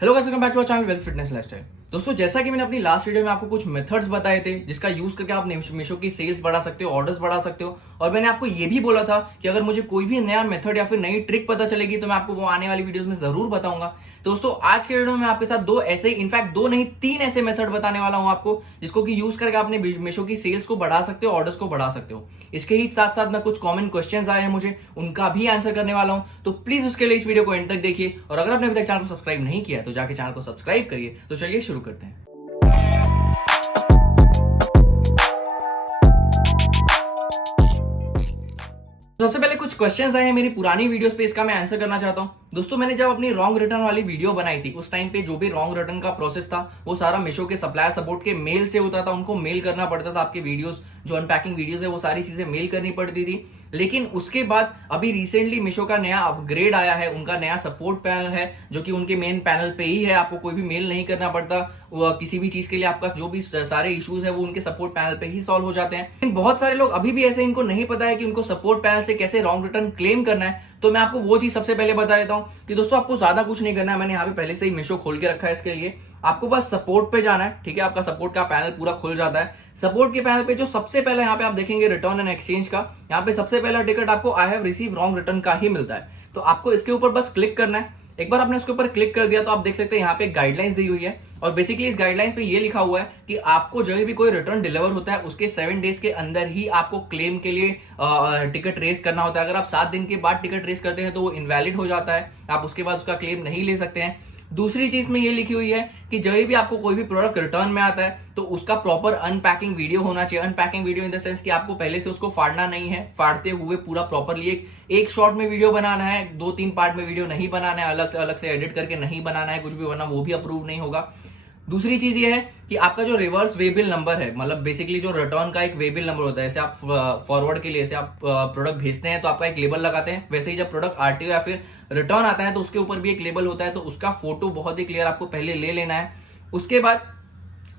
Hello guys, welcome back to our channel wealth fitness lifestyle. दोस्तों, जैसा कि मैंने अपनी लास्ट वीडियो में आपको कुछ मेथड्स बताए थे जिसका यूज करके आप मीशो की सेल्स बढ़ा सकते हो, ऑर्डर्स बढ़ा सकते हो। और मैंने आपको ये भी बोला था कि अगर मुझे कोई भी नया मेथड या फिर नई ट्रिक पता चलेगी तो मैं आपको वो आने वाली वीडियोस में जरूर बताऊंगा। तो दोस्तों, आज के वीडियो में मैं आपके साथ दो ऐसे ही, इनफैक्ट दो नहीं तीन ऐसे मेथड बताने वाला हूं आपको, जिसको कि यूज करके आपने मीशो की सेल्स को बढ़ा सकते हो, ऑर्डर्स को बढ़ा सकते हो। इसके ही साथ साथ मैं कुछ कॉमन क्वेश्चंस आए हैं मुझे, उनका भी आंसर करने वाला हूं। तो प्लीज उसके लिए इस वीडियो को एंड तक देखिए, और अगर आपने अभी तक चैनल को सब्सक्राइब नहीं किया तो जाके चैनल को सब्सक्राइब करिए। तो चलिए शुरू करते हैं। सबसे पहले कुछ क्वेश्चंस आए हैं मेरी पुरानी वीडियोस पे, इसका मैं आंसर करना चाहता हूं। दोस्तों, मैंने जब अपनी रॉन्ग रिटर्न वाली वीडियो बनाई थी, उस टाइम पे जो भी रॉन्ग रिटर्न का प्रोसेस था वो सारा मीशो के सप्लायर सपोर्ट के मेल से होता था। उनको मेल करना पड़ता था, आपके वीडियोस जो अनपैकिंग वीडियोस है वो सारी चीजें मेल करनी पड़ती थी। लेकिन उसके बाद अभी रिसेंटली मीशो का नया अपग्रेड आया है, उनका नया सपोर्ट पैनल है जो कि उनके मेन पैनल पे ही है। आपको कोई भी मेल नहीं करना पड़ता किसी भी चीज के लिए। आपका जो भी सारे इश्यूज है वो उनके सपोर्ट पैनल पे ही सॉल्व हो जाते हैं। लेकिन बहुत सारे लोग अभी भी ऐसे, इनको नहीं पता है कि उनको सपोर्ट पैनल से कैसे रॉन्ग रिटर्न क्लेम करना है। तो मैं आपको वो चीज सबसे पहले बता देता हूं कि दोस्तों, आपको ज्यादा कुछ नहीं करना है। मैंने यहाँ पे पहले से ही मीशो खोल के रखा है इसके लिए। आपको बस सपोर्ट पे जाना है, ठीक है। आपका सपोर्ट का पैनल पूरा खुल जाता है। सपोर्ट के पैनल पे जो सबसे पहले यहाँ पे आप देखेंगे रिटर्न एंड एक्सचेंज का, यहाँ पे सबसे पहला टिकट आपको आई हैव रिसीव रॉन्ग रिटर्न का ही मिलता है। तो आपको इसके ऊपर बस क्लिक करना है। एक बार आपने इसके ऊपर क्लिक कर दिया तो आप देख सकते हैं यहाँ पे गाइडलाइंस दी हुई है, और बेसिकली इस गाइडलाइंस पे ये लिखा हुआ है कि आपको जब भी कोई रिटर्न डिलीवर होता है उसके 7 डेज के अंदर ही आपको क्लेम के लिए टिकट रेस करना होता है। अगर आप 7 दिन के बाद टिकट रेस करते हैं तो वो इनवैलिड हो जाता है, आप उसके बाद उसका क्लेम नहीं ले सकते हैं। दूसरी चीज में ये लिखी हुई है कि जब भी आपको कोई भी प्रोडक्ट रिटर्न में आता है तो उसका प्रॉपर अनपैकिंग वीडियो होना चाहिए। Unpacking video in the sense कि आपको पहले से उसको फाड़ना नहीं है, फाड़ते हुए पूरा प्रॉपरली एक शॉट में वीडियो बनाना है, 2-3 पार्ट में वीडियो नहीं बनाना है, अलग अलग से एडिट करके नहीं बनाना है कुछ भी, वरना वो भी अप्रूव नहीं होगा। दूसरी चीज ये है कि आपका जो रिवर्स वेबिल नंबर है, मतलब बेसिकली जो रिटर्न का एक वेबिल नंबर होता है, जैसे आप फॉरवर्ड के लिए जैसे आप प्रोडक्ट भेजते हैं तो आपका एक लेबल लगाते हैं, वैसे ही जब प्रोडक्ट आरटीओ या फिर रिटर्न आता है तो उसके ऊपर भी एक लेबल होता है। तो उसका फोटो बहुत ही क्लियर आपको पहले ले लेना है। उसके बाद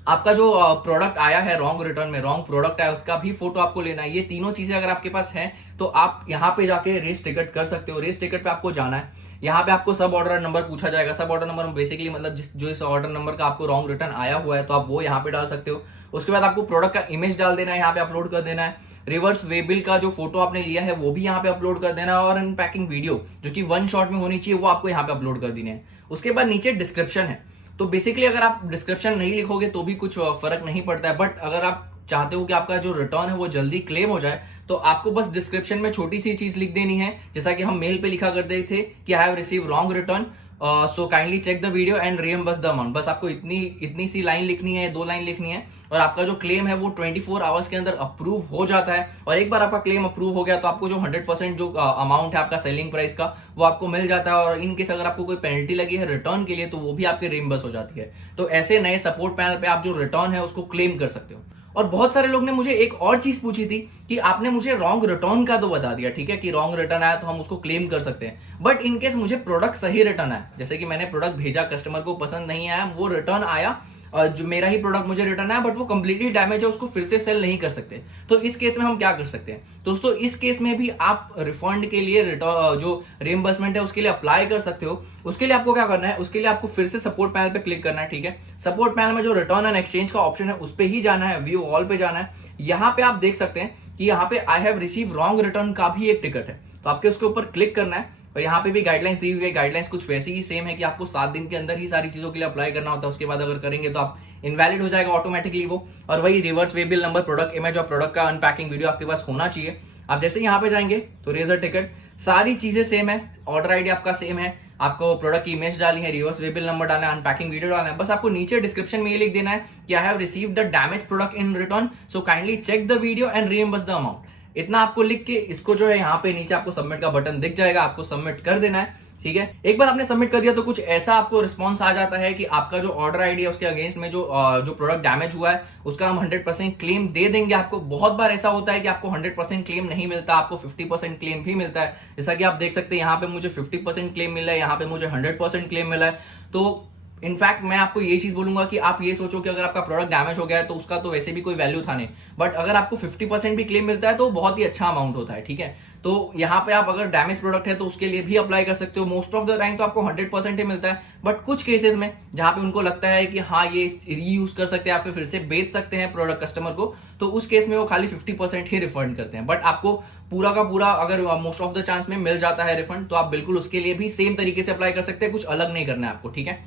आपका जो प्रोडक्ट आया है रॉन्ग रिटर्न में, रॉन्ग प्रोडक्ट आया, उसका भी फोटो आपको लेना है। ये तीनों चीजें अगर आपके पास है तो आप यहाँ पे जाके रेस टिकट कर सकते हो। रेस टिकट पे आपको जाना है, यहाँ पे आपको सब ऑर्डर नंबर पूछा जाएगा। सब ऑर्डर नंबर बेसिकली मतलब इस ऑर्डर नंबर का आपको रॉन्ग रिटर्न आया हुआ है तो आप वो यहाँ पे डाल सकते हो। उसके बाद आपको प्रोडक्ट का इमेज डाल देना है, यहाँ पे अपलोड कर देना है। रिवर्स वेबिल का जो फोटो आपने लिया है वो भी यहाँ पे अपलोड कर देना है, और अनपैकिंग वीडियो जो कि 1 शॉट में होनी चाहिए वो आपको यहाँ पे अपलोड कर देनी है। उसके बाद नीचे डिस्क्रिप्शन है। तो बेसिकली अगर आप डिस्क्रिप्शन नहीं लिखोगे तो भी कुछ फर्क नहीं पड़ता है, बट अगर आप चाहते हो कि आपका जो रिटर्न है वो जल्दी क्लेम हो जाए तो आपको बस डिस्क्रिप्शन में छोटी सी चीज लिख देनी है, जैसा कि हम मेल पे लिखा करते थे कि I have receive wrong return, so kindly check the video and reimburse the amount. बस आपको इतनी सी लाइन लिखनी है, 2 लाइन लिखनी है, और आपका जो क्लेम है वो 24 आवर्स के अंदर अप्रूव हो जाता है। और एक बार आपका क्लेम अप्रूव हो गया तो आपको जो 100% जो अमाउंट है आपका सेलिंग प्राइस का वो आपको मिल जाता है। और इन केस अगर आपको कोई पेनल्टी लगी है रिटर्न के लिए तो वो भी आपके रिएम्बर्स हो जाती है। तो ऐसे नए सपोर्ट पैनल पे आप जो रिटर्न है उसको क्लेम कर सकते हो। और बहुत सारे लोग ने मुझे एक और चीज पूछी थी कि आपने मुझे रॉन्ग रिटर्न का तो बता दिया, ठीक है, कि रॉन्ग रिटर्न आया तो हम उसको क्लेम कर सकते हैं, बट इनकेस मुझे प्रोडक्ट सही रिटर्न आया, जैसे कि मैंने प्रोडक्ट भेजा, कस्टमर को पसंद नहीं आया, वो रिटर्न आया, और जो मेरा ही प्रोडक्ट मुझे रिटर्न आया बट वो कंप्लीटली डैमेज है, उसको फिर से सेल नहीं कर सकते। तो इस केस में हम क्या कर सकते हैं दोस्तों? इस केस में भी आप रिफंड के लिए जो रिएम्बर्समेंट है उसके लिए अप्लाई कर सकते हो। उसके लिए आपको क्या करना है, उसके लिए आपको फिर से सपोर्ट पैनल पे क्लिक करना है, ठीक है। सपोर्ट पैनल में जो रिटर्न एंड एक्सचेंज का ऑप्शन है उस पर ही जाना है, व्यू ऑल पे जाना है। यहाँ पे आप देख सकते हैं कि यहाँ पे आई हैव रिसीव रॉन्ग रिटर्न का भी एक टिकट है, तो आपके उसके ऊपर क्लिक करना है। और यहाँ पे भी गाइडलाइंस दी हुई है, गाइडलाइंस कुछ वैसी ही सेम है कि आपको 7 दिन के अंदर ही सारी चीजों के लिए अप्लाई करना होता है। उसके बाद अगर करेंगे तो आप इनवैलिड हो जाएगा ऑटोमेटिकली वो। और वही reverse waybill number, product image और प्रोडक्ट का अनपैकिंग वीडियो आपके पास होना चाहिए। आप जैसे यहाँ पे जाएंगे तो रेजर टिकट, सारी चीजें सेम है, ऑर्डर आईडी आपका सेम है, आपको प्रोडक्ट की इमेज डालनी है, रिवर्स वेबिल नंबर डालना है, अनपैकिंग वीडियो डालना है। बस आपको नीचे डिस्क्रिप्शन में ये लिख देना है कि I have received the damage product in return, so kindly check the video and reimburse the amount. इतना आपको लिख के इसको जो है यहाँ पे नीचे आपको सबमिट का बटन दिख जाएगा, आपको सबमिट कर देना है, ठीक है। एक बार आपने सबमिट कर दिया तो कुछ ऐसा आपको रिस्पॉन्स आ जाता है कि आपका जो ऑर्डर आईडी है उसके अगेंस्ट में जो प्रोडक्ट डैमेज हुआ है उसका हम 100% क्लेम दे देंगे आपको। बहुत बार ऐसा होता है कि आपको 100% क्लेम नहीं मिलता, आपको 50% क्लेम भी मिलता है। जैसा कि आप देख सकते हैं यहाँ पे मुझे 50% क्लेम मिला है, यहाँ पे मुझे 100% क्लेम मिला है। तो इनफैक्ट मैं आपको ये चीज बोलूंगा कि आप ये सोचो कि अगर आपका प्रोडक्ट डैमेज हो गया है तो उसका तो वैसे भी कोई वैल्यू था नहीं, बट अगर आपको 50% भी क्लेम मिलता है तो बहुत ही अच्छा अमाउंट होता है, ठीक है। तो यहाँ पे आप अगर डैमेज प्रोडक्ट है तो उसके लिए भी अप्लाई कर सकते हो। मोस्ट ऑफ द टाइम तो आपको 100% ही मिलता है, बट कुछ केसेस में जहां पे उनको लगता है कि हाँ ये रीयूज कर सकते हैं या फिर से बेच सकते हैं प्रोडक्ट कस्टमर को, तो उस केस में वो खाली 50% ही रिफंड करते हैं। बट आपको पूरा का पूरा अगर मोस्ट ऑफ द चांस में मिल जाता है रिफंड, तो आप बिल्कुल उसके लिए भी सेम तरीके से अप्लाई कर सकते हैं, कुछ अलग नहीं करना है आपको, ठीक है।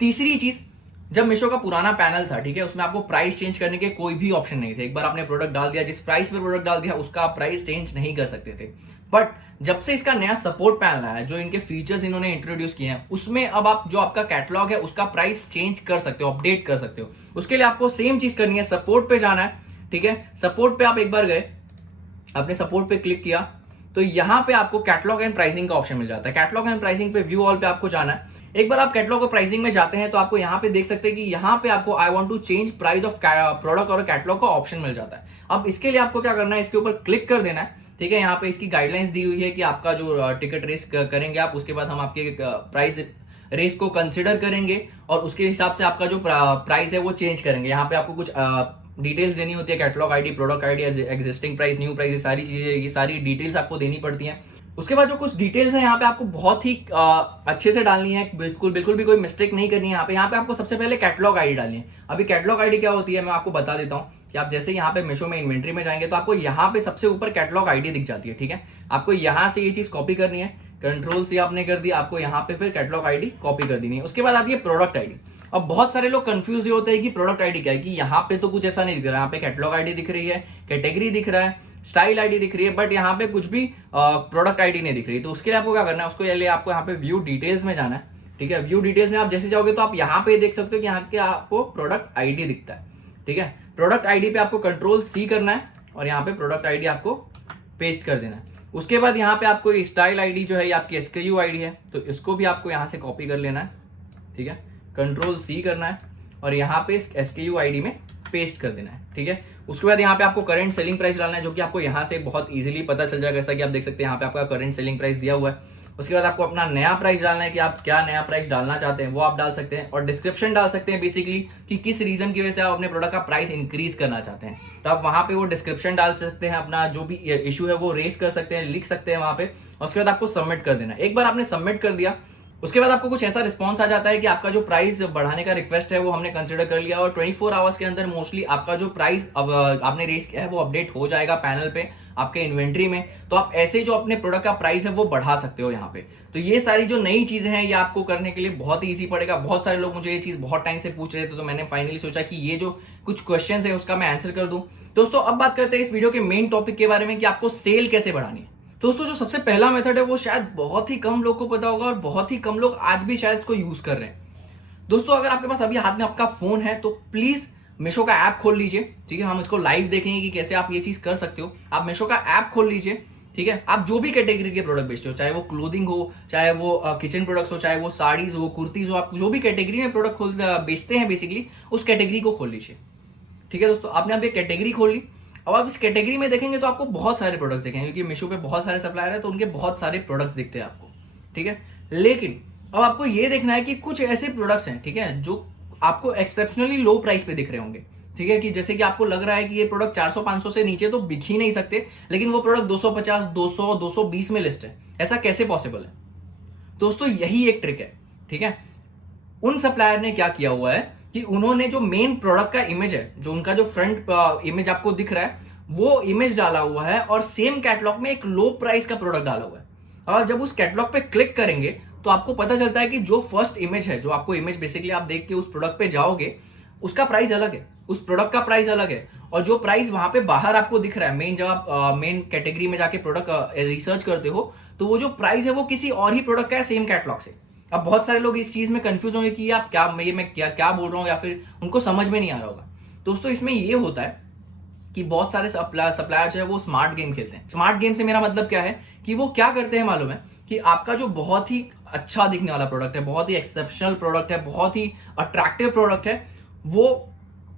तीसरी चीज, जब मीशो का पुराना पैनल था, ठीक है, उसमें आपको प्राइस चेंज करने के कोई भी ऑप्शन नहीं थे। एक बार आपने प्रोडक्ट डाल दिया, जिस प्राइस पे प्रोडक्ट डाल दिया उसका आप प्राइस चेंज नहीं कर सकते थे। बट जब से इसका नया सपोर्ट पैनल आया, जो इनके फीचर्स इन्होंने इंट्रोड्यूस किए हैं, उसमें अब आप जो आपका कैटलॉग है उसका प्राइस चेंज कर सकते हो, अपडेट कर सकते हो। उसके लिए आपको सेम चीज करनी है, सपोर्ट पे जाना है, ठीक है। सपोर्ट पे आप एक बार गए, आपने सपोर्ट पे क्लिक किया तो यहां पे आपको कैटलॉग एंड प्राइसिंग का ऑप्शन मिल जाता है। कैटलॉग एंड प्राइसिंग पे व्यू ऑल पे आपको जाना है। एक बार आप कैटलॉग और प्राइसिंग में जाते हैं तो आपको यहाँ पे देख सकते हैं कि यहाँ पे आपको I want to change price of product और कैटलॉग का ऑप्शन मिल जाता है। अब इसके लिए आपको क्या करना है, इसके ऊपर क्लिक कर देना है, ठीक है। यहाँ पे इसकी गाइडलाइंस दी हुई है कि आपका जो टिकट रेस करेंगे आप, उसके बाद हम आपके प्राइस रेस को कंसिडर करेंगे और उसके हिसाब से आपका जो प्राइस है वो चेंज करेंगे। यहाँ पे आपको कुछ डिटेल्स देनी होती है, catalogue ID, product ID, existing price, new price, ये सारी चीजें, ये सारी डिटेल्स आपको देनी पड़ती हैं। उसके बाद जो कुछ डिटेल्स है यहाँ पे आपको बहुत ही अच्छे से डालनी है, बिल्कुल भी कोई मिस्टेक नहीं करनी है यहाँ पे आपको सबसे पहले कैटलॉग आईडी डालनी है। अभी कैटलॉग आईडी क्या होती है मैं आपको बता देता हूँ कि आप जैसे यहाँ पे मीशो में इन्वेंट्री में जाएंगे तो आपको यहाँ पे सबसे ऊपर कैटलॉग आईडी दिख जाती है, ठीक है। आपको यहाँ से ये चीज कॉपी करनी है, कंट्रोल से आपने कर दिया, आपको यहाँ पे फिर कैटलॉग आईडी कॉपी कर देनी है। उसके बाद आती है प्रोडक्ट आईडी। अब बहुत सारे लोग कंफ्यूज ये होते हैं कि प्रोडक्ट आईडी क्या है, कि यहाँ पे तो कुछ ऐसा नहीं दिख रहा है, यहाँ पे कैटलॉग आईडी दिख रही है, कैटेगरी दिख रहा है, स्टाइल आईडी दिख रही है, बट यहाँ पे कुछ भी प्रोडक्ट आईडी नहीं दिख रही। तो उसके लिए आपको क्या करना है, उसको लिए आपको यहाँ पे व्यू डिटेल्स में जाना है, ठीक है। व्यू डिटेल्स में आप जैसे जाओगे तो आप यहाँ पे देख सकते हो कि यहाँ के आपको प्रोडक्ट आईडी दिखता है, ठीक है। प्रोडक्ट आईडी पे आपको कंट्रोल सी करना है और यहाँ पे प्रोडक्ट आईडी आपको पेस्ट कर देना है। उसके बाद यहाँ पे आपको स्टाइल आईडी जो है ये आपकी एसकेयू आईडी है, तो इसको भी आपको यहाँ से कॉपी कर लेना है, ठीक है। कंट्रोल सी करना है और यहाँ पे एसकेयू आईडी में पेस्ट कर देना है, ठीक है। उसके बाद यहाँ पे आपको करंट सेलिंग प्राइस डालना है, जो कि आपको यहाँ से बहुत इजीली पता चल जाएगा, जैसा कि आप देख सकते हैं यहाँ पे आपका करंट सेलिंग प्राइस दिया हुआ है। उसके बाद आपको अपना नया प्राइस डालना है कि आप क्या नया प्राइस डालना चाहते हैं वो आप डाल सकते हैं, और डिस्क्रिप्शन डाल सकते हैं बेसिकली कि किस रीजन की वजह से आप अपने प्रोडक्ट का प्राइस इंक्रीज करना चाहते हैं। तो आप वहां पे वो डिस्क्रिप्शन डाल सकते हैं, अपना जो भी इशू है वो रेस कर सकते हैं, लिख सकते हैं वहां पे। उसके बाद आपको सबमिट कर देना। एक बार आपने सबमिट कर दिया उसके बाद आपको कुछ ऐसा रिस्पॉन्स आ जाता है कि आपका जो प्राइस बढ़ाने का रिक्वेस्ट है वो हमने कंसिडर कर लिया, और 24 आवर्स के अंदर मोस्टली आपका जो प्राइस अब आपने रेज किया है वो अपडेट हो जाएगा पैनल पे आपके इन्वेंट्री में। तो आप ऐसे जो अपने प्रोडक्ट का प्राइस है वो बढ़ा सकते हो यहाँ पे। तो ये सारी जो नई चीजें हैं ये आपको करने के लिए बहुत ही ईजी पड़ेगा। बहुत सारे लोग मुझे ये चीज बहुत टाइम से पूछ रहे थे, तो मैंने फाइनली सोचा कि ये जो कुछ क्वेश्चन है उसका मैं आंसर कर दूं। दोस्तों अब बात करते हैं इस वीडियो के मेन टॉपिक के बारे में कि आपको सेल कैसे बढ़ानी है। दोस्तों जो सबसे पहला मेथड है वो शायद बहुत ही कम लोग को पता होगा और बहुत ही कम लोग आज भी शायद इसको यूज कर रहे हैं। दोस्तों अगर आपके पास अभी हाथ में आपका फोन है तो प्लीज मीशो का ऐप खोल लीजिए, ठीक है। हम इसको लाइव देखेंगे कि कैसे आप ये चीज कर सकते हो। आप मीशो का ऐप खोल लीजिए, ठीक है। आप जो भी कैटेगरी के प्रोडक्ट बेचते हो, चाहे वो क्लोथिंग हो, चाहे वो किचन प्रोडक्ट्स हो, चाहे वो साड़ीज हो, कुर्तीज हो, आप जो भी कैटेगरी में प्रोडक्ट बेचते हैं बेसिकली उस कैटेगरी को खोल लीजिए, ठीक है। दोस्तों आपने अब ये कैटेगरी खोल ली। अब आप इस कैटेगरी में देखेंगे तो आपको बहुत सारे प्रोडक्ट्स दिखेंगे, क्योंकि मीशो पे बहुत सारे सप्लायर है तो उनके बहुत सारे प्रोडक्ट्स दिखते हैं आपको, ठीक है। लेकिन अब आपको ये देखना है कि कुछ ऐसे प्रोडक्ट्स हैं, ठीक है, जो आपको एक्सेप्शनली लो प्राइस पे दिख रहे होंगे, ठीक है। कि जैसे कि आपको लग रहा है कि ये प्रोडक्ट 400-500 से नीचे तो बिक ही नहीं सकते, लेकिन वो प्रोडक्ट 250, 200, 220 में लिस्ट है। ऐसा कैसे पॉसिबल है? दोस्तों यही एक ट्रिक है, ठीक है। उन सप्लायर ने क्या किया हुआ है कि उन्होंने जो मेन प्रोडक्ट का इमेज है, जो उनका जो फ्रंट इमेज आपको दिख रहा है वो इमेज डाला हुआ है, और सेम कैटलॉग में एक लो प्राइस का प्रोडक्ट डाला हुआ है। और जब उस कैटलॉग पे क्लिक करेंगे तो आपको पता चलता है कि जो फर्स्ट इमेज है, जो आपको इमेज बेसिकली आप देख के उस प्रोडक्ट पे जाओगे, उसका प्राइस अलग है, उस प्रोडक्ट का प्राइस अलग है। और जो प्राइस वहां पे बाहर आपको दिख रहा है मेन, जब आप मेन कैटेगरी में जाके प्रोडक्ट रिसर्च करते हो तो वो जो प्राइस है वो किसी और ही प्रोडक्ट का है सेम कैटलॉग से। अब बहुत सारे लोग इस चीज में कंफ्यूज होंगे कि आप क्या मैं क्या बोल रहा हूँ, या फिर उनको समझ में नहीं आ रहा होगा। दोस्तों इसमें ये होता है कि बहुत सारे सप्लायर जो है वो स्मार्ट गेम खेलते हैं। स्मार्ट गेम से मेरा मतलब क्या है कि वो क्या करते हैं मालूम है, कि आपका जो बहुत ही अच्छा दिखने वाला प्रोडक्ट है, बहुत ही एक्सेप्शनल प्रोडक्ट है, बहुत ही अट्रैक्टिव प्रोडक्ट है, वो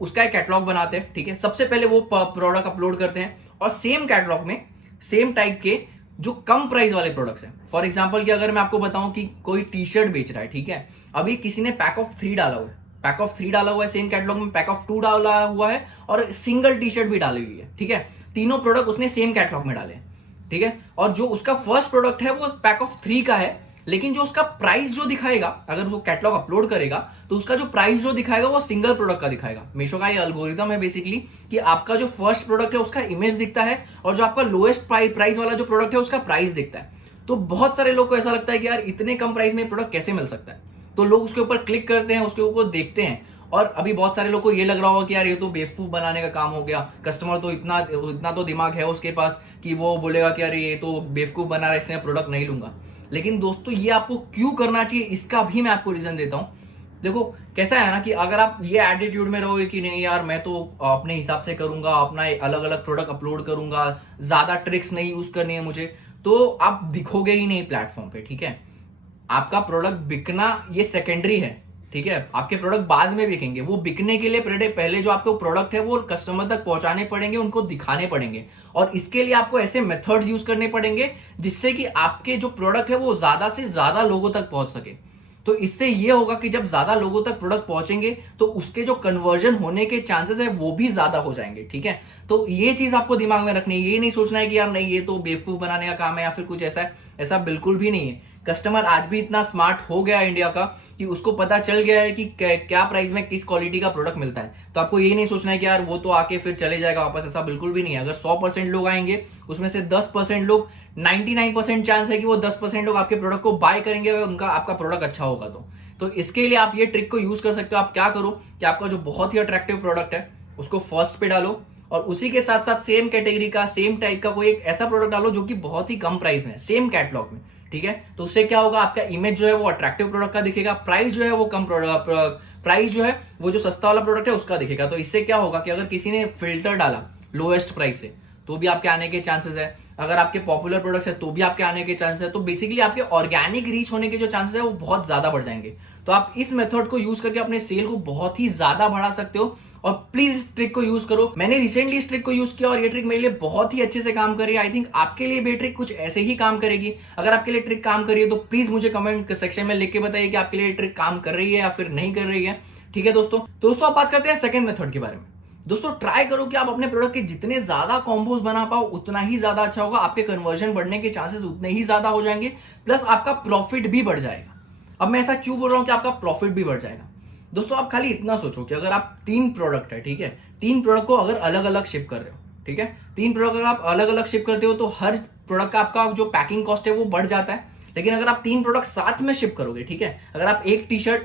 उसका एक कैटलॉग बनाते हैं, ठीक है। सबसे पहले वो प्रोडक्ट अपलोड करते हैं और सेम कैटलॉग में सेम टाइप के जो कम प्राइस वाले प्रोडक्ट्स हैं, फॉर एग्जांपल कि अगर मैं आपको बताऊं कि कोई टी शर्ट बेच रहा है, ठीक है, अभी किसी ने पैक ऑफ 3 डाला हुआ है, पैक ऑफ 3 डाला हुआ है, सेम कैटलॉग में पैक ऑफ 2 डाला हुआ है और सिंगल टी शर्ट भी डाली हुई है, ठीक है, तीनों प्रोडक्ट उसने सेम कैटलॉग में डाले हैं, ठीक है, और जो उसका फर्स्ट प्रोडक्ट है वो पैक ऑफ 3 का है, लेकिन जो उसका प्राइस जो दिखाएगा, अगर वो कैटलॉग अपलोड करेगा तो उसका जो प्राइस जो दिखाएगा वो सिंगल प्रोडक्ट का दिखाएगा। मीशो का ये एल्गोरिथम है बेसिकली कि आपका जो फर्स्ट प्रोडक्ट है उसका इमेज दिखता है और जो आपका लोएस्ट प्राइस वाला जो प्रोडक्ट है उसका प्राइस दिखता है। तो बहुत सारे लोग को ऐसा लगता है कि यार इतने कम प्राइस में प्रोडक्ट कैसे मिल सकता है, तो लोग उसके ऊपर क्लिक करते हैं, उसके ऊपर देखते हैं, और अभी बहुत सारे लोग को ये लग रहा होगा कि यार ये तो बेवकूफ बनाने का काम हो गया, कस्टमर तो इतना तो दिमाग है उसके पास कि वो बोलेगा कि यार ये तो बेवकूफ बना रहा है, इससे प्रोडक्ट नहीं लूंगा। लेकिन दोस्तों ये आपको क्यों करना चाहिए इसका भी मैं आपको रीजन देता हूं। देखो कैसा है ना कि अगर आप ये एटीट्यूड में रहोगे कि नहीं यार मैं तो अपने हिसाब से करूंगा, अपना अलग अलग प्रोडक्ट अपलोड करूंगा, ज्यादा ट्रिक्स नहीं यूज करनी है मुझे, तो आप दिखोगे ही नहीं प्लेटफॉर्म पे, ठीक है। आपका प्रोडक्ट बिकना ये सेकेंडरी है, ठीक है, आपके प्रोडक्ट बाद में बिकेंगे। वो बिकने के लिए पहले जो आपके प्रोडक्ट है वो कस्टमर तक पहुंचाने पड़ेंगे, उनको दिखाने पड़ेंगे, और इसके लिए आपको ऐसे मेथड्स यूज करने पड़ेंगे जिससे कि आपके जो प्रोडक्ट है वो ज्यादा से ज्यादा लोगों तक पहुंच सके। तो इससे ये होगा कि जब ज्यादा लोगों तक प्रोडक्ट पहुंचेंगे तो उसके जो कन्वर्जन होने के चांसेस है वो भी ज्यादा हो जाएंगे, ठीक है। तो ये चीज आपको दिमाग में रखनी है, ये नहीं सोचना है कि यार नहीं ये तो बेवकूफ बनाने का काम है या फिर कुछ ऐसा है, ऐसा बिल्कुल भी नहीं है। कस्टमर आज भी इतना स्मार्ट हो गया है इंडिया का कि उसको पता चल गया है कि क्या प्राइस में किस क्वालिटी का प्रोडक्ट मिलता है। तो आपको ये नहीं सोचना है कि यार वो तो आके फिर चले जाएगा वापस, ऐसा बिल्कुल भी नहीं है। अगर 100% लोग आएंगे उसमें से 10% लोग, 99% चांस है कि वो 10% लोग आपके प्रोडक्ट को बाय करेंगे अगर उनका आपका प्रोडक्ट अच्छा होगा तो इसके लिए आप ये ट्रिक को यूज कर सकते हो। आप क्या करो कि आपका जो बहुत ही अट्रैक्टिव प्रोडक्ट है उसको फर्स्ट पे डालो, और उसी के साथ साथ सेम कैटेगरी का सेम टाइप का कोई एक ऐसा प्रोडक्ट डालो जो कि बहुत ही कम प्राइस में, सेम कैटलॉग में, ठीक है। तो उससे क्या होगा, आपका इमेज जो है वो अट्रैक्टिव प्रोडक्ट का दिखेगा, प्राइस जो है वो कम प्राइस जो है वो जो सस्ता वाला प्रोडक्ट है उसका दिखेगा। तो इससे क्या होगा कि अगर किसी ने फिल्टर डाला लोएस्ट प्राइस से तो भी आपके आने के चांसेस है, अगर आपके पॉपुलर प्रोडक्ट्स है तो भी आपके आने के चांसेस है। तो बेसिकली आपके ऑर्गेनिक रीच होने के जो चांसेस है वो बहुत ज्यादा बढ़ जाएंगे। तो आप इस मेथड को यूज करके अपने सेल को बहुत ही ज्यादा बढ़ा सकते हो, और प्लीज इस ट्रिक को यूज करो। मैंने रिसेंटली इस ट्रिक को यूज किया और ये ट्रिक मेरे लिए बहुत ही अच्छे से काम कर रही है। आई थिंक आपके लिए भी ट्रिक कुछ ऐसे ही काम करेगी। अगर आपके लिए ट्रिक काम कर रही है तो प्लीज मुझे कमेंट सेक्शन में लिख के बताइए कि आपके लिए ट्रिक काम कर रही है या फिर नहीं कर रही है, ठीक है दोस्तों आप बात करते हैं सेकंड मेथड के बारे में। दोस्तों ट्राई करो कि आप अपने प्रोडक्ट के जितने ज्यादा कॉम्बोज बना पाओ उतना ही ज्यादा अच्छा होगा, आपके कन्वर्जन बढ़ने के चांसेस उतने ही ज्यादा हो जाएंगे, प्लस आपका प्रॉफिट भी बढ़ जाएगा। अब मैं ऐसा क्यों बोल रहा हूं कि आपका प्रॉफिट भी बढ़ जाएगा? दोस्तों आप खाली इतना सोचो कि अगर आप 3 प्रोडक्ट है, ठीक है, 3 प्रोडक्ट को अगर अलग अलग शिप कर रहे हो, ठीक है, 3 प्रोडक्ट अगर आप अलग अलग शिप करते हो तो हर प्रोडक्ट का आपका जो पैकिंग कॉस्ट है वो बढ़ जाता है। लेकिन अगर आप 3 प्रोडक्ट साथ में शिप करोगे, ठीक है, अगर आप एक टी शर्ट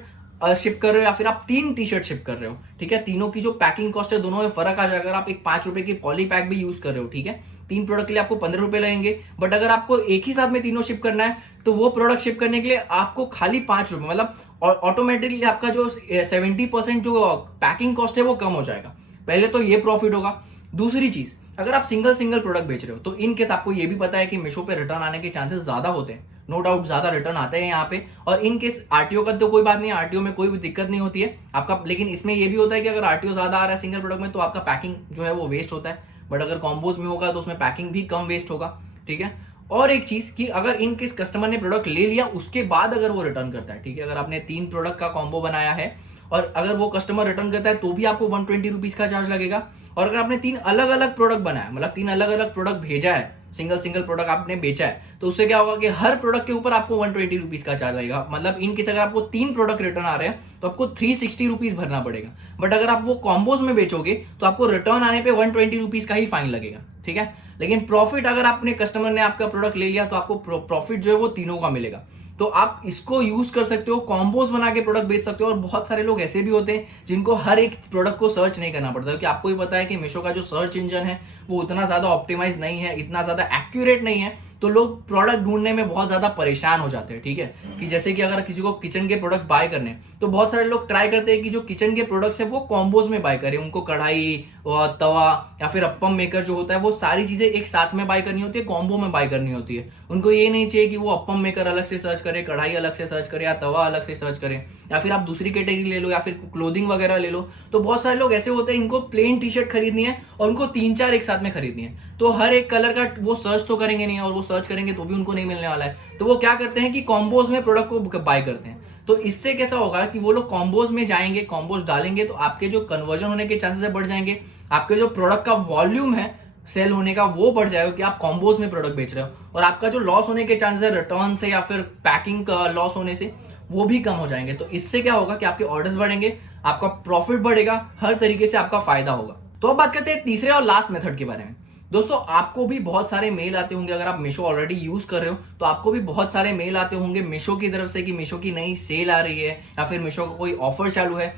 शिप कर रहे हो या फिर आप 3 टी शर्ट शिप कर रहे हो, ठीक है, तीनों की जो पैकिंग कॉस्ट है दोनों में फर्क आ जाएगा। अगर आप एक 5 रुपए की पॉली पैक भी यूज कर रहे हो, ठीक है, 3 प्रोडक्ट के लिए आपको 15 रुपए लगेंगे, बट अगर आपको एक ही साथ में तीनों शिप करना है तो वो प्रोडक्ट शिप करने के लिए आपको खाली 5 रुपए, मतलब ऑटोमेटिकली आपका जो 70% जो पैकिंग कॉस्ट है वो कम हो जाएगा। पहले तो ये प्रॉफिट होगा। दूसरी चीज, अगर आप सिंगल प्रोडक्ट बेच रहे हो तो इन केस आपको ये भी पता है कि मीशो पे रिटर्न आने के चांसेस ज्यादा होते हैं, नो डाउट ज्यादा रिटर्न आते हैं यहाँ पे। और इन केस आरटीओ का तो कोई बात नहीं, आरटीओ में कोई भी दिक्कत नहीं होती है आपका, लेकिन इसमें ये भी होता है कि अगर आरटीओ ज्यादा आ रहा है सिंगल प्रोडक्ट में तो आपका पैकिंग जो है वो वेस्ट होता है, बट अगर कॉम्बोज में होगा तो उसमें पैकिंग भी कम वेस्ट होगा, ठीक है। और एक चीज कि अगर इन केस कस्टमर ने प्रोडक्ट ले लिया उसके बाद अगर वो रिटर्न करता है, ठीक है, अगर आपने 3 प्रोडक्ट का कॉम्बो बनाया है और अगर वो कस्टमर रिटर्न करता है तो भी आपको 120 रुपीज का चार्ज लगेगा। और अगर आपने 3 अलग अलग प्रोडक्ट बनाया, मतलब 3 अलग अलग प्रोडक्ट भेजा है, सिंगल प्रोडक्ट आपने बेचा है, तो उससे क्या होगा कि हर प्रोडक्ट के ऊपर आपको 120 रुपीज का चार्ज लगेगा। मतलब इन केस अगर आपको 3 प्रोडक्ट रिटर्न आ रहे हैं तो आपको 360 रुपीज भरना पड़ेगा, बट अगर आप वो कॉम्बोज में बेचोगे तो आपको रिटर्न आने पे 120 रुपीज का ही फाइन लगेगा, ठीक है। लेकिन प्रॉफिट अगर आपने कस्टमर ने आपका प्रोडक्ट ले लिया तो आपको प्रॉफिट जो है वो तीनों का मिलेगा। तो आप इसको यूज कर सकते हो, कॉम्बोज बना के प्रोडक्ट बेच सकते हो। और बहुत सारे लोग ऐसे भी होते हैं जिनको हर एक प्रोडक्ट को सर्च नहीं करना पड़ता, क्योंकि आपको भी पता है कि मीशो का जो सर्च इंजन है वो उतना ज्यादा ऑप्टिमाइज नहीं है, इतना ज्यादा एक्यूरेट नहीं है, तो लोग प्रोडक्ट ढूंढने में बहुत ज्यादा परेशान हो जाते हैं, ठीक है। कि जैसे कि अगर किसी को किचन के प्रोडक्ट्स बाय करने तो बहुत सारे लोग ट्राई करते हैं कि जो किचन के प्रोडक्ट्स है वो कॉम्बोज में बाय करें, उनको कढ़ाई और तवा या फिर अप्पम मेकर जो होता है वो सारी चीजें एक साथ में बाय करनी होती है, कॉम्बो में बाय करनी होती है। उनको ये नहीं चाहिए कि वो अप्पम मेकर अलग से सर्च करे, कढ़ाई अलग से सर्च करे या तवा अलग से सर्च करे, या फिर आप दूसरी कैटेगरी ले लो या फिर क्लोथिंग वगैरह ले लो। तो बहुत सारे लोग ऐसे होते हैं इनको प्लेन टी शर्ट खरीदनी है और उनको 3-4 एक साथ में खरीदनी है, तो हर एक कलर का वो सर्च तो करेंगे नहीं और वो सर्च करेंगे तो भी उनको नहीं मिलने वाला है। तो वो क्या करते हैं कि कॉम्बोज में प्रोडक्ट को बाय करते हैं। तो इससे कैसा होगा कि वो लोग कॉम्बोज में जाएंगे, कॉम्बोज डालेंगे तो आपके जो कन्वर्जन होने के चांसेस बढ़ जाएंगे, आपके जो प्रोडक्ट का वॉल्यूम है सेल होने का वो बढ़ जाएगा कि आप कॉम्बोज में प्रोडक्ट बेच रहे हो, और आपका जो लॉस होने के चांसेस है रिटर्न से या फिर पैकिंग का लॉस होने से वो भी कम हो जाएंगे। तो इससे क्या होगा कि आपके ऑर्डर्स बढ़ेंगे, आपका प्रॉफिट बढ़ेगा, हर तरीके से आपका फायदा होगा। तो अब बात करते हैं तीसरे और लास्ट मेथड के बारे में। दोस्तों आपको भी बहुत सारे मेल आते होंगे, अगर आप मीशो ऑलरेडी यूज कर रहे हो तो आपको भी बहुत सारे मेल आते होंगे मीशो की तरफ से कि मीशो की नई सेल आ रही है या फिर मीशो का कोई ऑफर चालू है।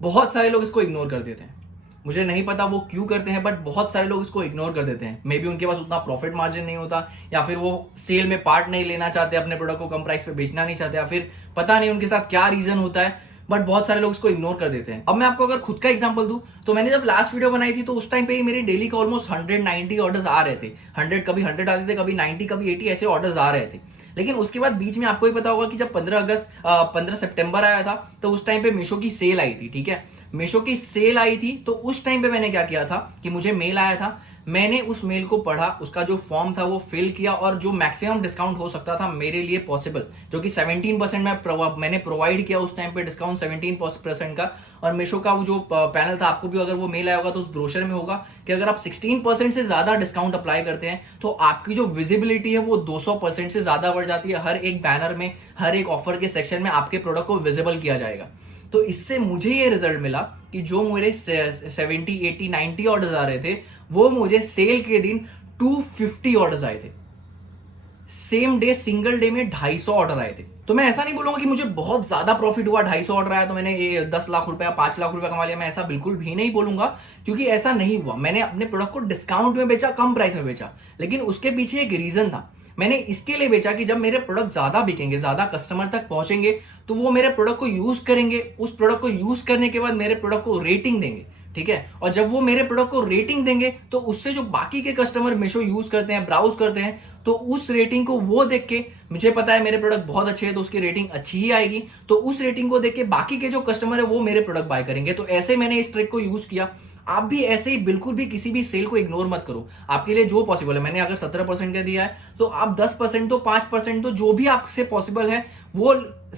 बहुत सारे लोग इसको इग्नोर कर देते हैं, मुझे नहीं पता वो क्यों करते हैं, बट बहुत सारे लोग इसको इग्नोर कर देते हैं। मे बी उनके पास उतना प्रॉफिट मार्जिन नहीं होता, या फिर वो सेल में पार्ट नहीं लेना चाहते, अपने प्रोडक्ट को कम प्राइस पे बेचना नहीं चाहते, या फिर पता नहीं उनके साथ क्या रीजन होता है, बट बहुत सारे लोग इसको इग्नोर कर देते हैं। अब मैं आपको अगर खुद का एग्जांपल दूं तो मैंने जब लास्ट वीडियो बनाई थी तो उस टाइम पे ही मेरी डेली के ऑलमोस्ट 190 ऑर्डर्स आ रहे थे। 100 कभी 100 आते थे, कभी 90, कभी 80 ऐसे ऑर्डर्स आ रहे थे। लेकिन उसके बाद बीच में आपको ही पता होगा कि जब 15 सितंबर आया था तो उस टाइम पे मीशो की सेल आई थी। ठीक है, मीशो की सेल आई थी तो उस टाइम पे मैंने क्या किया था कि मुझे मेल आया था, मैंने उस मेल को पढ़ा, उसका जो फॉर्म था वो फिल किया, और जो मैक्सिमम डिस्काउंट हो सकता था मेरे लिए पॉसिबल, जो कि 17% मैंने प्रोवाइड किया उस टाइम पे डिस्काउंट 17% का। और मीशो का वो जो पैनल था, आपको भी अगर वो मेल आया होगा तो उस ब्रोशर में होगा कि अगर आप 16% से ज्यादा डिस्काउंट अप्लाई करते हैं तो आपकी जो विजिबिलिटी है वो 200% से ज्यादा बढ़ जाती है। हर एक बैनर में, हर एक ऑफर के सेक्शन में आपके प्रोडक्ट को विजिबल किया जाएगा। तो इससे मुझे ये रिजल्ट मिला कि जो मेरे 70, 80, 90 ऑर्डर्स आ रहे थे वो मुझे सेल के दिन 250 ऑर्डर्स आए थे। सेम डे, सिंगल डे में 250 ऑर्डर आए थे। तो मैं ऐसा नहीं बोलूंगा कि मुझे बहुत ज्यादा प्रॉफिट हुआ, 250 ऑर्डर आया तो मैंने ये 10 लाख रुपया, 5 लाख रुपया कमा लिया, मैं ऐसा बिल्कुल भी नहीं बोलूंगा, क्योंकि ऐसा नहीं हुआ। मैंने अपने प्रोडक्ट को डिस्काउंट में बेचा, कम प्राइस में बेचा, लेकिन उसके पीछे एक रीजन था। मैंने इसके लिए बेचा कि जब मेरे प्रोडक्ट ज्यादा बिकेंगे, ज्यादा कस्टमर तक पहुंचेंगे तो वो मेरे प्रोडक्ट को यूज करेंगे, उस प्रोडक्ट को यूज करने के बाद मेरे प्रोडक्ट को रेटिंग देंगे। ठीक है, और जब वो मेरे प्रोडक्ट को रेटिंग देंगे तो उससे जो बाकी के कस्टमर मीशो यूज करते हैं, ब्राउज करते हैं, तो उस रेटिंग को वो देख के, मुझे पता है मेरे प्रोडक्ट बहुत अच्छे हैं तो उसकी रेटिंग अच्छी ही आएगी, तो उस रेटिंग को देख के बाकी के जो कस्टमर है वो मेरे प्रोडक्ट बाय करेंगे। तो ऐसे मैंने इस ट्रिक को यूज किया। आप भी ऐसे ही बिल्कुल भी किसी भी सेल को इग्नोर मत करो। आपके लिए जो पॉसिबल है, मैंने अगर 17% का दिया है तो आप 10% तो 5% तो जो भी आपसे पॉसिबल है वो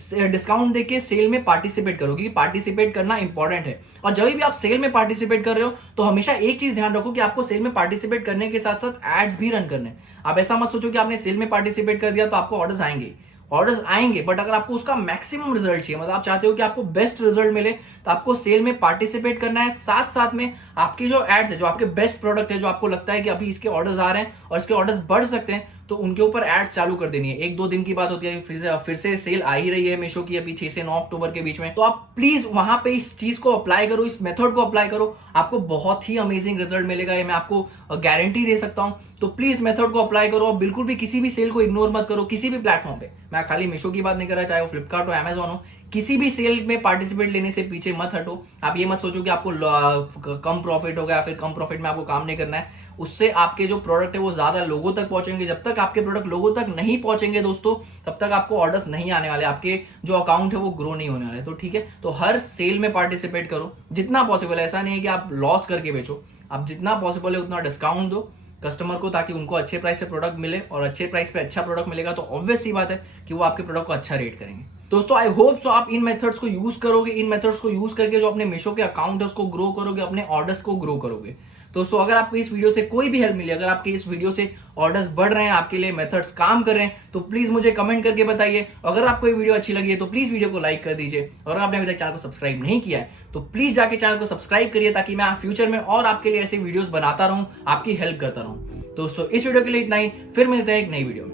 डिस्काउंट देके सेल में पार्टिसिपेट करो, क्योंकि पार्टिसिपेट करना इंपॉर्टेंट है। और जब भी आप सेल में पार्टिसिपेट कर रहे हो तो हमेशा एक चीज ध्यान रखो कि आपको सेल में पार्टिसिपेट करने के साथ साथ एड्स भी रन करने। आप ऐसा मत सोचो कि आपने सेल में पार्टिसिपेट कर दिया तो आपको ऑर्डर्स आएंगे, बट अगर आपको उसका मैक्सिमम रिजल्ट चाहिए, मतलब आप चाहते हो कि आपको बेस्ट रिजल्ट मिले, तो आपको सेल में पार्टिसिपेट करना है। साथ साथ में आपकी जो एड्स है, जो आपके बेस्ट प्रोडक्ट है, जो आपको लगता है कि अभी इसके ऑर्डर्स आ रहे हैं और इसके ऑर्डर्स बढ़ सकते हैं, तो उनके ऊपर एड्स चालू कर देनी है। 1-2 दिन की बात होती है, फिर से सेल आ ही रही है मीशो की अभी 6 से 9 अक्टूबर के बीच में, तो आप प्लीज वहां पे इस चीज को अप्लाई करो, इस मेथड को अप्लाई करो, आपको बहुत ही अमेजिंग रिजल्ट मिलेगा, ये मैं आपको गारंटी दे सकता हूं। तो प्लीज मेथड को अप्लाई करो और बिल्कुल भी किसी भी सेल को इग्नोर मत करो, किसी भी प्लेटफॉर्म पे। मैं खाली मीशो की बात नहीं कर रहा, चाहे वो फ्लिपकार्ट हो, अमेजॉन हो, किसी भी सेल में पार्टिसिपेट लेने से पीछे मत हटो। आप ये मत सोचो कि आपको कम प्रॉफिट होगा या फिर कम प्रॉफिट में आपको काम नहीं करना है। उससे आपके जो प्रोडक्ट है वो ज्यादा लोगों तक पहुंचेंगे। जब तक आपके प्रोडक्ट लोगों तक नहीं पहुंचेंगे दोस्तों, तब तक आपको ऑर्डर्स नहीं आने वाले, आपके जो अकाउंट है वो ग्रो नहीं होने वाले। तो ठीक है, तो हर सेल में पार्टिसिपेट करो जितना पॉसिबल है। ऐसा नहीं है कि आप लॉस करके बेचो, आप जितना पॉसिबल है उतना डिस्काउंट दो कस्टमर को, ताकि उनको अच्छे प्राइस पे प्रोडक्ट मिले, और अच्छे प्राइस पे अच्छा प्रोडक्ट मिलेगा तो ऑब्वियस सी बात है कि वो आपके प्रोडक्ट को अच्छा रेट करेंगे। दोस्तों आई होप सो आप इन मेथड्स को यूज करोगे, इन मेथड्स को यूज करके जो अपने मीशो के अकाउंट है उसको ग्रो करोगे, अपने ऑर्डर्स को ग्रो करोगे। दोस्तों अगर आपको इस वीडियो से कोई भी हेल्प मिली, अगर आपके इस वीडियो से ऑर्डर्स बढ़ रहे हैं, आपके लिए मेथड्स काम कर रहे हैं, तो प्लीज मुझे कमेंट करके बताइए। अगर आपको ये वीडियो अच्छी लगी है तो प्लीज वीडियो को लाइक कर दीजिए, और अगर आपने अभी तक चैनल को सब्सक्राइब नहीं किया है तो प्लीज जाके चैनल को सब्सक्राइब करिए, ताकि मैं फ्यूचर में और आपके लिए ऐसे वीडियोस बनाता रहूं, आपकी हेल्प करता रहूं। दोस्तों इस वीडियो के लिए इतना ही, फिर मिलते हैं एक नई वीडियो में।